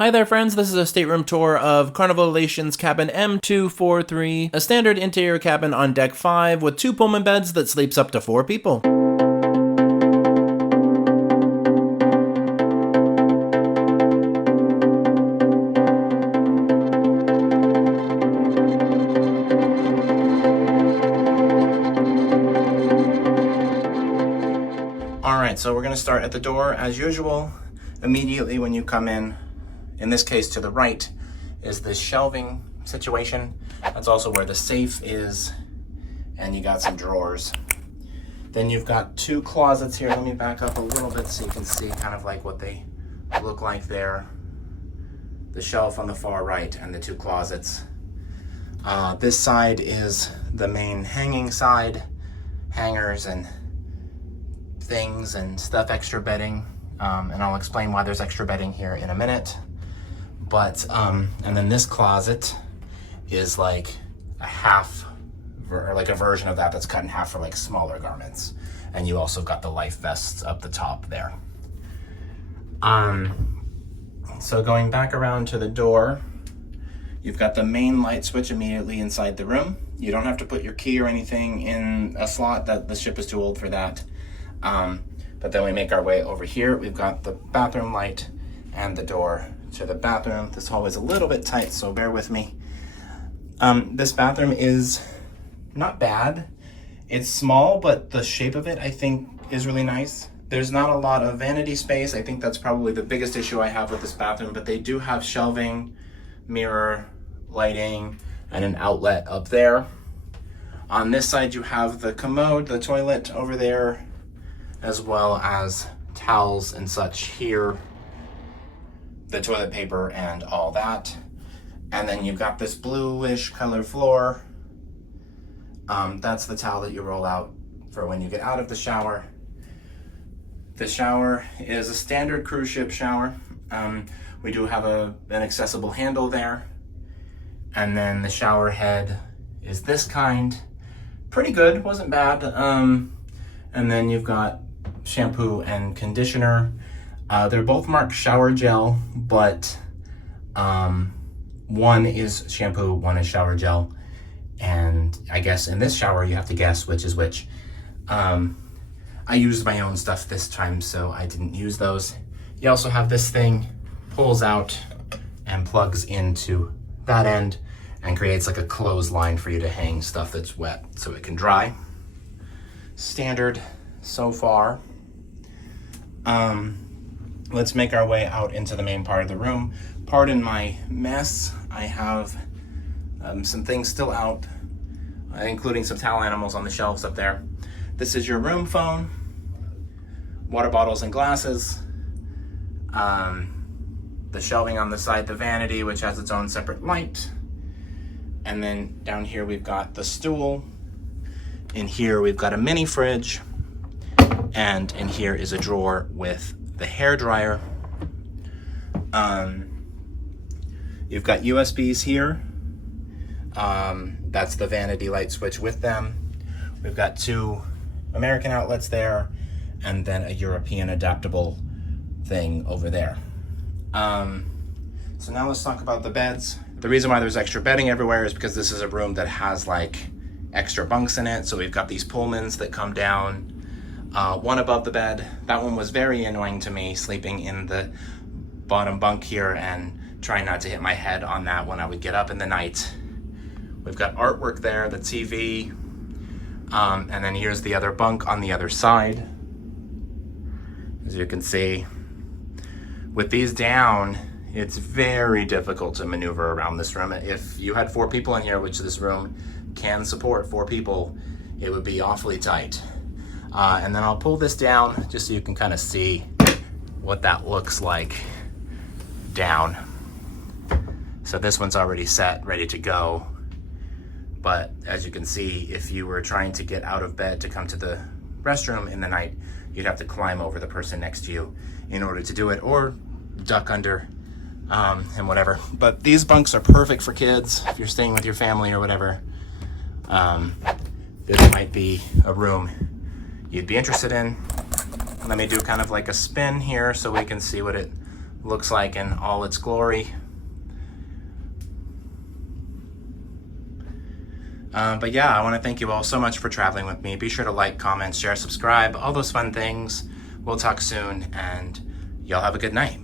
Hi there friends, this is a stateroom tour of Carnival Elation's cabin M243, a standard interior cabin on deck 5 with 2 Pullman beds that sleeps up to 4 people. Alright, so we're going to start at the door as usual. Immediately when you come in this case to the right, is this shelving situation. That's also where the safe is, and you got some drawers. Then you've got 2 closets here. Let me back up a little bit so you can see kind of like what they look like there. The shelf on the far right and the 2 closets. This side is the main hanging side, hangers and things and stuff, extra bedding. And I'll explain why there's extra bedding here in a minute. But, and then this closet is like a half, or like a version of that that's cut in half for like smaller garments. And you also got the life vests up the top there. So going back around to the door, you've got the main light switch immediately inside the room. You don't have to put your key or anything in a slot, that the ship is too old for that. But then we make our way over here. We've got the bathroom light and the door to the bathroom. This hallway is a little bit tight, so bear with me. This bathroom is not bad. It's small, but the shape of it, I think, is really nice. There's not a lot of vanity space. I think that's probably the biggest issue I have with this bathroom, but they do have shelving, mirror, lighting, and an outlet up there. On this side, you have the commode, the toilet over there, as well as towels and such here, the toilet paper and all that. And then you've got this bluish color floor. That's the towel that you roll out for when you get out of the shower. The shower is a standard cruise ship shower. We do have an accessible handle there. And then the shower head is this kind. Pretty good, wasn't bad. And then you've got shampoo and conditioner. They're both marked shower gel, but one is shampoo, one is shower gel. And I guess in this shower, you have to guess which is which. I used my own stuff this time, so I didn't use those. You also have this thing, pulls out and plugs into that end and creates like a clothesline for you to hang stuff that's wet so it can dry. Standard so far. Let's make our way out into the main part of the room. Pardon my mess. I have some things still out, including some towel animals on the shelves up there. This is your room phone, water bottles and glasses, the shelving on the side, the vanity, which has its own separate light. And then down here we've got the stool. In here we've got a mini fridge. And in here is a drawer with the hair dryer. You've got USBs here. That's the vanity light switch with them. We've got 2 American outlets there, and then a European adaptable thing over there. So now let's talk about the beds. The reason why there's extra bedding everywhere is because this is a room that has like extra bunks in it. So we've got these Pullmans that come down. One above the bed. That one was very annoying to me, sleeping in the bottom bunk here and trying not to hit my head on that when I would get up in the night. We've got artwork there, the TV, and then here's the other bunk on the other side. As you can see, with these down, it's very difficult to maneuver around this room. If you had 4 people in here, which this room can support 4 people, it would be awfully tight. And then I'll pull this down just so you can kind of see what that looks like down. So this one's already set, ready to go. But as you can see, if you were trying to get out of bed to come to the restroom in the night, you'd have to climb over the person next to you in order to do it, or duck under and whatever. But these bunks are perfect for kids if you're staying with your family or whatever. This might be a room you'd be interested in. Let me do kind of like a spin here so we can see what it looks like in all its glory. But yeah, I want to thank you all so much for traveling with me. Be sure to like, comment, share, subscribe, all those fun things. We'll talk soon, and y'all have a good night.